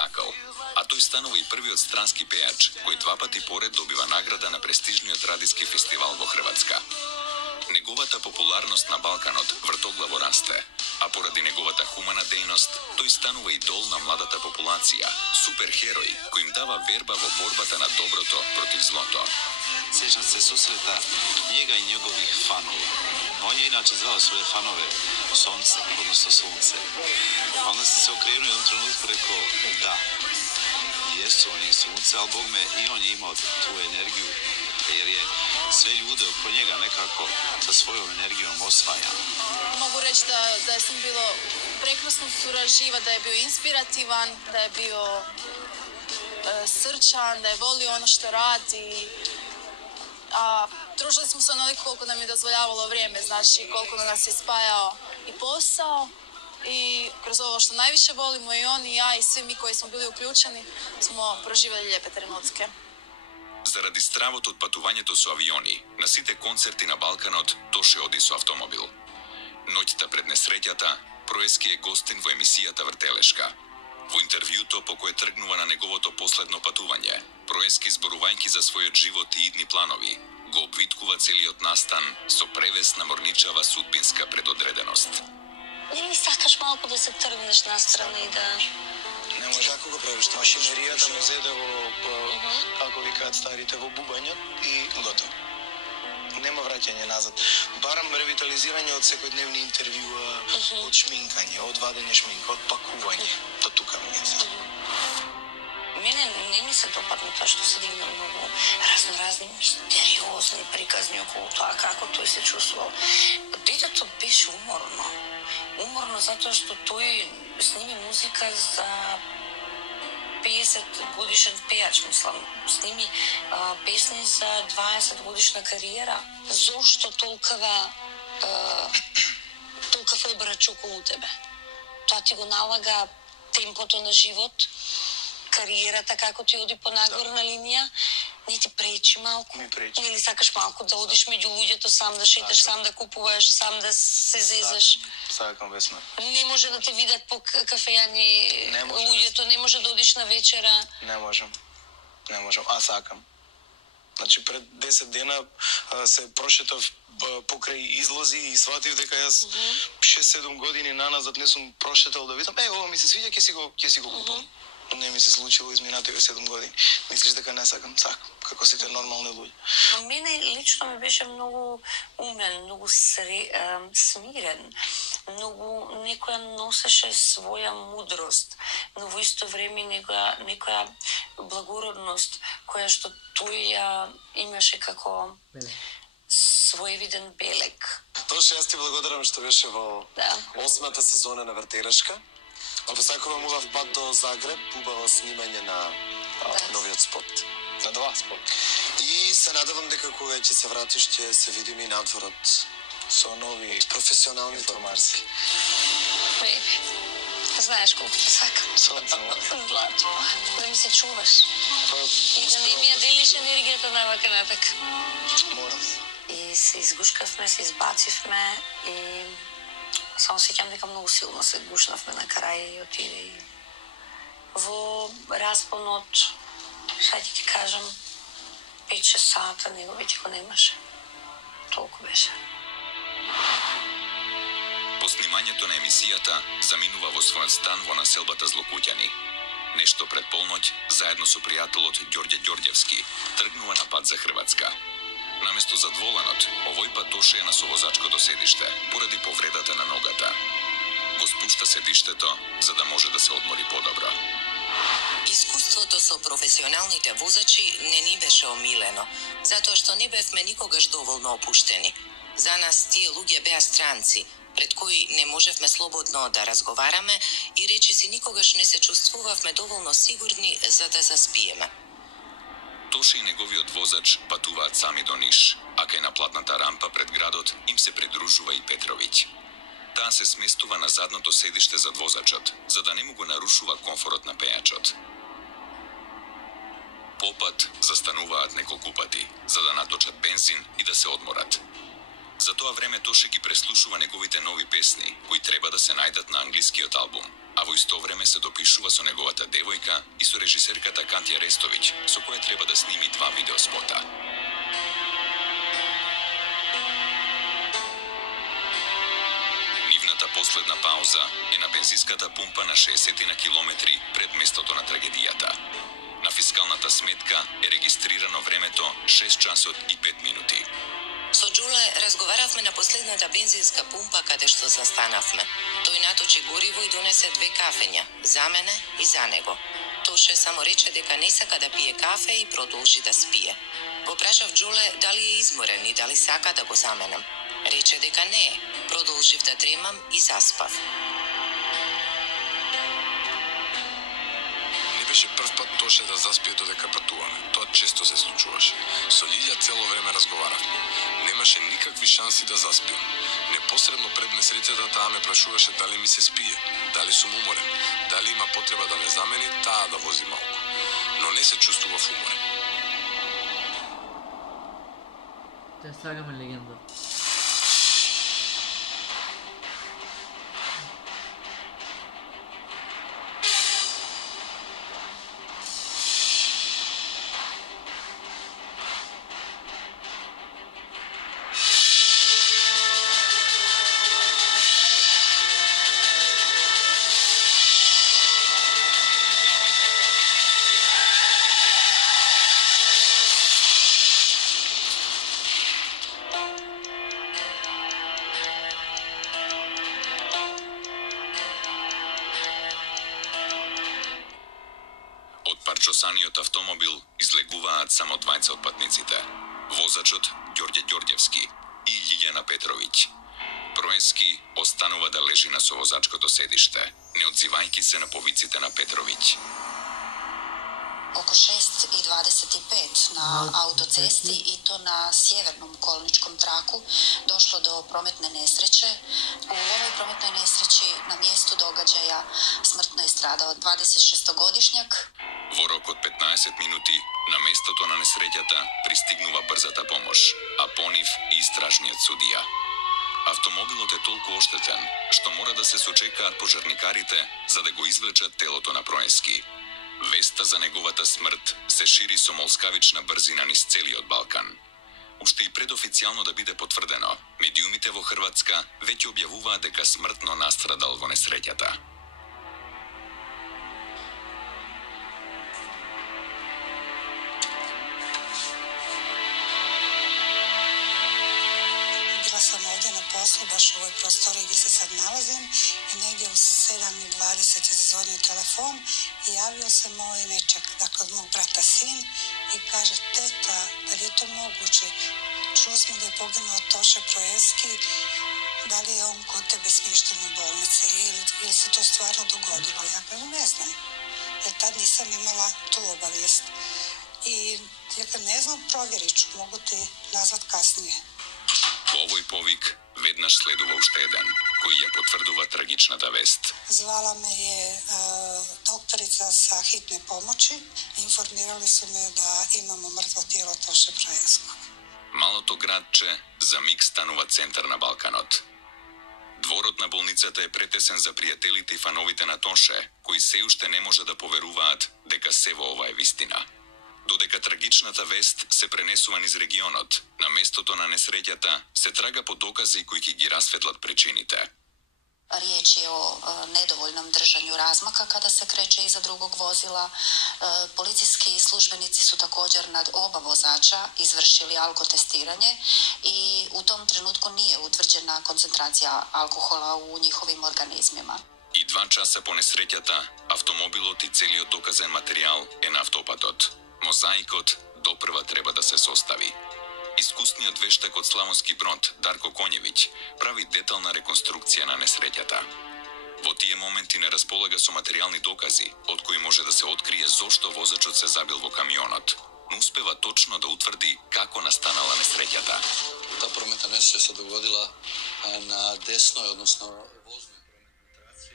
спектакл. А тој станува и првиот странски пејач, кој 2 пати поред добива награда на престижниот радиски фестивал во Хрватска. Неговата популарност на Балканот вртоглаво расте, а поради неговата хумана дејност, тој станува идол на младата популација, суперхерој кој им дава верба во борбата на доброто против злото. Сеќам се susreta njega i njegovih fanova. On je inače zvao svoje fanove Sonce, odnosno Sunce. Onda sam se okrenuo u jednom trenutku rekao da, jesu oni Sunce, ali Bog me i on je imao tu energiju, jer je sve ljude oko njega nekako sa svojom energijom osvaja. Mogu reći da je sam bilo prekrasno surađiva, da je bio inspirativan, da je bio srčan, da je volio ono što radi. A družili smo se onoliko koliko nam je dozvoljavalo vrijeme, znači koliko nas je spajao i posao i kroz ovo što najviše volimo i on i ja i svi mi koji smo bili uključeni smo proživjeli lijepe trenutke. Заради стравот од патувањето со авиони, на сите концерти на Балканот Тоше оди со автомобил. Ноќта пред несреќата, Проески е гостин во емисијата Вртелешка. Во интервјуто по кое тргнува на неговото последно патување, Проески, зборувајќи за својот живот и идни планови, го обвиткува целиот настан со превесна морничава судбинска предодреденост. Не ли сакаш малку да се тргнеш настрана и да... Не може. Како го правиш? Машинеријата му зеде во, како викаат старите, во бубањот и готово. Нема враќање назад. Барам ревитализирање од секојдневни интервјуа, од шминкање, од вадење шминка, од пакување. До тука ми е се. Мене не ми се допадна тоа што се дигна многу разноразни мистериозни приказни околу тоа како тој се чувствувал. Детето беше уморно. Уморно затоа што тој сними музика за 50 годишен пејач, мислам, сними песни за 20 годишна кариера. Зошто толкова обрач околу тебе? Тоа ти го налага темпото на живот, кариерата како ти оди по нагорна линија, не ти пречи малку? Ми пречи. Или сакаш малку да одиш меѓу луѓето, сам да шеташ, сам да купуваш, сам да се зезаш? Сакам, Весна. Не може да те видат по кафејани луѓето, не може да одиш на вечера? Не можам. Не можам. А сакам. Значи, пред 10 дена се прошетав покрај излози и сватив дека јас 6-7 години наназад не сум прошетал да видам, ова ми се свиѓа, ќе си го купам. Не ми се случило изминативе 7 години. Мислиш дека не сакам? Сакам, како сите нормални луѓе. Мене лично ми беше многу умен, многу смирен, многу некоја носеше своја мудрост, но во исто време некоја благородност која што тој ја имаше како своевиден белег. Тоше, јас ти благодарам што беше во 8-та сезона на Вртелешка. Посакувам убав пат до Загреб, убаво снимање на новиот спот. На 2 спот. И се надевам дека кога ќе се вратиш, ќе се видиме и надворот со нови професионални информации. Бебе, знаеш колку те сакам. Злато, да ми се чуваш. И да не ми ја делиш енергијата навака натак. Морам. И се изгушкавме, се избацивме и само сеќам дека многу силно се гушнавме на крај и отиде и во распонот, шта ќе ти кажам, 5-6 сата него веќе го немаше. Толку беше. По снимањето на емисијата заминува во својот стан во населбата Злокуќани. Нешто пред полноќ, заедно со пријателот Ѓорѓе Ѓорѓевски, тргнува на пат за Хрватска. Наместо задволенот, овој пат Тоше е на совозачкото седиште, поради повредата на ногата. Го спушта седиштето, за да може да се одмори подобро. Искуството со професионалните возачи не ни беше омилено, затоа што не бевме никогаш доволно опуштени. За нас тие луѓе беа странци, пред кои не можевме слободно да разговараме и речиси никогаш не се чувствувавме доволно сигурни за да заспиеме. Тоше и неговиот возач патуваат сами до Ниш, а кај на платната рампа пред градот им се придружува и Петровиќ. Таа се сместува на задното седиште зад возачот, за да не му го нарушува комфорот на пејачот. Попат застануваат неколку пати, за да наточат бензин и да се одморат. За тоа време Тоше ги преслушува неговите нови песни, кои треба да се најдат на англискиот албум, а во исто време се допишува со неговата девојка и со режисерката Катја Рестовиќ, со која треба да сними 2 видеоспота. Нивната последна пауза е на бензинската пумпа на 60 на километри пред местото на трагедијата. На фискалната сметка е регистрирано времето 6 часот и 5 минути. Со Џуле разговаравме на последната бензинска пумпа каде што застанавме. Тој наточи гориво и донесе 2 кафења, за мене и за него. Тоше само рече дека не сака да пие кафе и продолжи да спие. Го прашав Џуле дали е изморен и дали сака да го заменам. Рече дека не е. Продолжив да дремам и заспав. Беше прв пат Тоше да заспие додека патуваме. Тоа често се случуваше. Со Лилја цело време разговаравме. Немаше никакви шанси да заспием. Непосредно пред несреќата таа ме прашуваше дали ми се спие, дали сум уморен, дали има потреба да ме замени, таа да вози малку. Но не се чувствував уморен. Te sácame leyendo. Парчосаниот автомобил излегуваат само двајца од патниците. Возачот Ѓорѓе Ѓорѓевски и Лиљана Петровиќ. Проески останува да лежи на совозачкото седиште, не одзивајќи се на повиците на Петровиќ. Oko 6:25 na autocesti i to na sjevernom kolničkom traku došlo do prometne nesreće. U ovoj prometnoj nesreći na mjestu događaja smrtno je stradao 26-godišnjak. Во рок од 15 минути на местото на несреќата пристигнува брзата помош, а по нив и истражниот судија. Автомобилот е толку оштетен што мора да се сочекаат пожарникарите за да го извлечат телото на Проески. Веста за неговата смрт се шири со молскавична брзина низ целиот Балкан. Уште и пред официјално да биде потврдено, медиумите во Хрватска веќе објавуваат дека смртно настрадал во несреќата. Bila sam ovdje na poslu, baš u ovoj prostoriji gdje se sad nalazim i negdje u 7:20 je zazvonio telefon i javio se moj nečak, dakle od mog brata sin i kaže, teta, da li je to moguće? Čuo smo da je poginuo Toše Proeski, da li je on kod tebe smješten u bolnici ili se to stvarno dogodilo? Ja kažem, ne znam, jer tad nisam imala tu obavijest. I ja kad ne znam, provjerit ću, mogu ti nazvat kasnije. Во овој повик веднаш следува уште еден, кој ја потврдува трагичната вест. Zvala me je doktorica sa hitne pomoći. Informirali su me da imamo mrtvo tijelo Toše Proeskog. Малото градче за миг станува центар на Балканот. Дворот на болницата е претесен за пријателите и фановите на Тоше, кои се уште не може да поверуваат дека се во ова е вистина. Додека трагичната вест се пренесува низ регионот, на местото на несреќата се трага по докази кои ќе ги расветлат причините. Riječ je o nedovoljnom držanju razmaka kada se kreće iza drugog vozila. Policijski službenici su također nad oba vozača izvršili alkotestiranje i u tom trenutku nije utvrđena koncentracija alkohola u njihovim organizmima. И 2 часа по несреќата, автомобилот и целиот доказен материјал е на автопатот. Мозаикот допрва треба да се состави. Искусниот вештак од Славонски Брод, Дарко Конјевиќ, прави детална реконструкција на несреќата. Во тие моменти не располага со материјални докази, од кои може да се открие зошто возачот се забил во камионот, но успева точно да утврди како настанала несреќата. Та прометна несреќа се догодила на десној, односно возној прометној траси.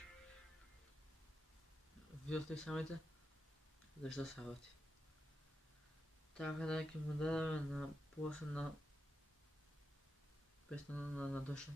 Вие сте самите? Зашто саботи? Така да ќе му дадеме на последна песна на Тоше.